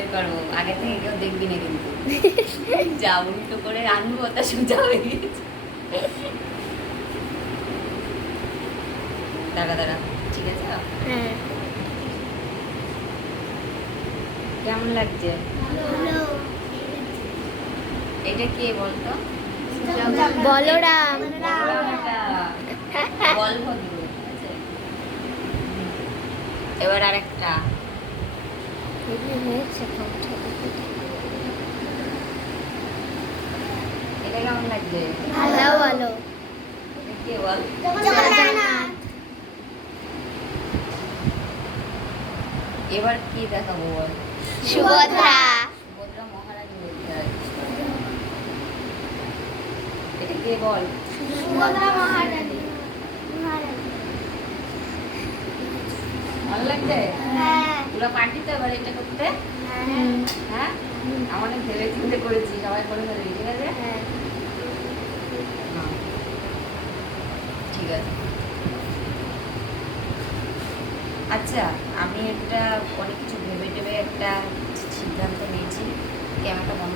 বের করবো, আগে থেকে কেউ দেখবি না কিন্তু। যা উল্টো করে আনবো তা সোজা হয়ে গিয়েছে। দাঁড়া দাঁড়া, ঠিক আছে? হ্যাঁ কেমন লাগছে? ভালো। এটা কে বলতো? বলরাম। বলভদ্র। এবার আরেকটা, এটা কেমন লাগছে? ভালো ভালো। এটা কে বল? জগন্নাথ। এবার কি দেখাবো বল? সুভদ্রা। সুভদ্রা মহারানী বলতে হয়। এটা কে বল? সুভদ্রা মহারানী। ভালো লাগছে? হ্যাঁ পুরো পার্টি তো এবার এটা করতে। হ্যাঁ হ্যাঁ, আমাদের ভেবে চিন্তে করেছি, সবাই করে ফেলবি, ঠিক আছে? হ্যাঁ। হ্যাঁ, ঠিক আছে। আচ্ছা, আমি একটা অনেক কিছু ভেবে টেবে একটা সিদ্ধান্ত নিয়েছি। ক্যামেরাটা বন্ধ